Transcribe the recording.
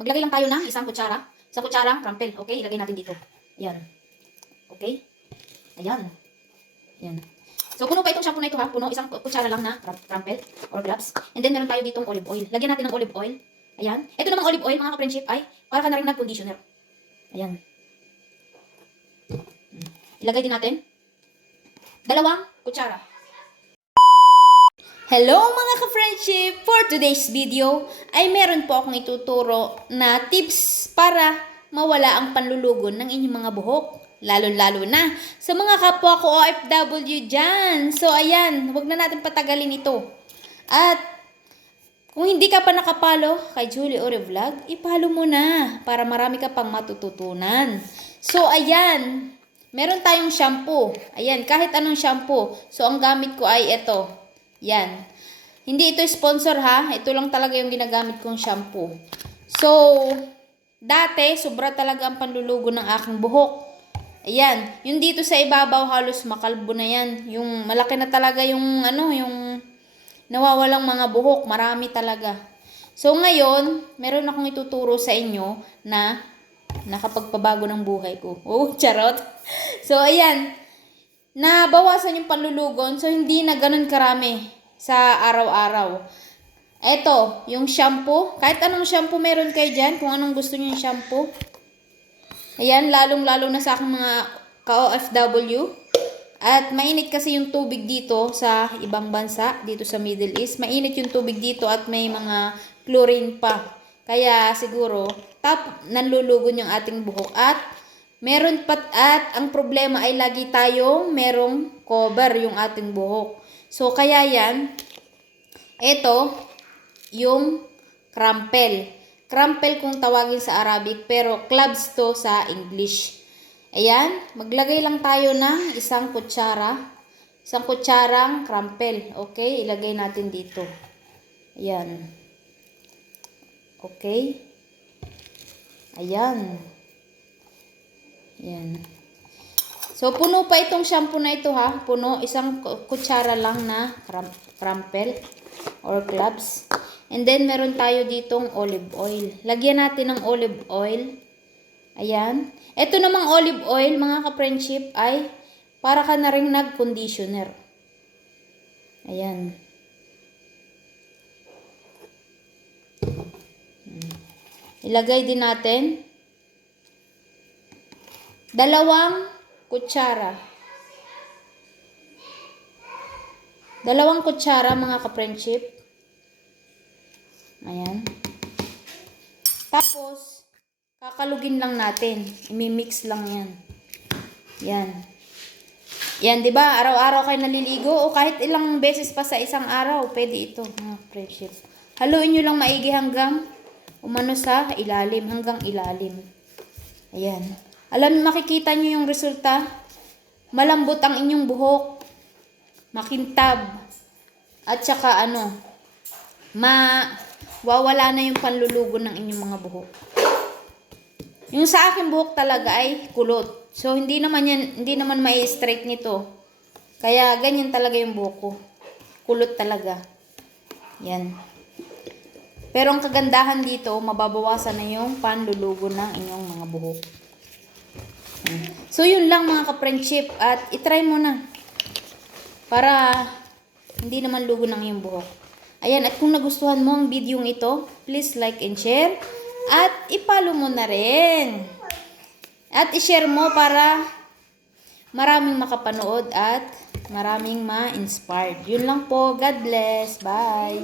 Maglagay lang tayo ng isang kutsara. Isang kutsarang crumpel. Okay, ilagay natin dito. Yan. Okay? Ayan. Yan. So, puno pa itong shampoo na ito ha. Puno, isang kutsara lang na crum- crumpel or gloves. And then, meron tayo ditong olive oil. Lagyan natin ng olive oil. Ayan. Ito namang olive oil, mga ka-friendship, ay para ka na rin nag-conditioner. Ayan. Hmm. Ilagay din natin. Dalawang kutsara. Hello mga ka-friendship! For today's video ay meron po akong ituturo na tips para mawala ang panlulugon ng inyong mga buhok. Lalo-lalo na sa mga kapwa ko OFW dyan. So ayan, huwag na natin patagalin ito. At kung hindi ka pa nakapalo kay Julie Ore Vlog, ipalo mo na para marami ka pang matututunan. So ayan, meron tayong shampoo. Ayan, kahit anong shampoo. So ang gamit ko ay ito. Yan. Hindi ito sponsor ha. Ito lang talaga yung ginagamit kong shampoo. So, dati, sobra talaga ang panlulugo ng aking buhok. Ayan. Yung dito sa ibabaw, halos makalbo na yan. Yung malaki na talaga yung, ano, yung nawawalang mga buhok. Marami talaga. So, ngayon, meron akong ituturo sa inyo na nakapagpabago ng buhay ko. Oh, charot. So, ayan nabawasan yung panlulugon so hindi na ganun karami sa araw-araw. Eto, yung shampoo. Kahit anong shampoo meron kayo dyan, kung anong gusto niyo yung shampoo. Ayan, lalong-lalo na sa mga ka-OFW. At mainit kasi yung tubig dito sa ibang bansa, dito sa Middle East. Mainit yung tubig dito at may mga chlorine pa. Kaya siguro, tap, nanlulugon yung ating buhok. At Meron pat at ang problema ay lagi tayong merong cover yung ating buhok. So kaya yan, ito yung crumpel. Crumpel kung tawagin sa Arabic pero clubs to sa English. Ayan, maglagay lang tayo ng isang kutsara. Isang kutsarang crumpel. Okay, ilagay natin dito. Ayan. Okay. Ayan. Yan. So, puno pa itong shampoo na ito ha. Puno. Isang ku- kutsara lang na crum- crumpel or clubs. And then, meron tayo ditong olive oil. Lagyan natin ng olive oil. Ayan. Ito namang olive oil, mga ka-friendship, ay para ka na rin nag-conditioner. Ayan. Hmm. Ilagay din natin Dalawang kutsara. Dalawang kutsara mga ka-friendship. Ayan. Tapos, kakalugin lang natin. Imimix lang yan. Yan. Yan, di ba? Araw-araw kayo naliligo o kahit ilang beses pa sa isang araw, pwede ito, mga friendship. Haluin nyo lang maigi hanggang umano sa ilalim, hanggang ilalim. Ayan. Alam, makikita nyo yung resulta. Malambot ang inyong buhok. Makintab. At saka ano, mawawala na yung panlulugo ng inyong mga buhok. Yung sa akin buhok talaga ay kulot. So, hindi naman yan, hindi naman may straight nito. Kaya, ganyan talaga yung buhok ko. Kulot talaga. Yan. Pero ang kagandahan dito, mababawasan na yung panlulugo ng inyong mga buhok. So, yun lang mga ka-friendship. At itry mo na. Para hindi naman lugo ng iyong buhok. Ayan, at kung nagustuhan mo ang video ito, please like and share. At ipalo mo na rin. At ishare mo para maraming makapanood at maraming ma-inspired. Yun lang po. God bless. Bye.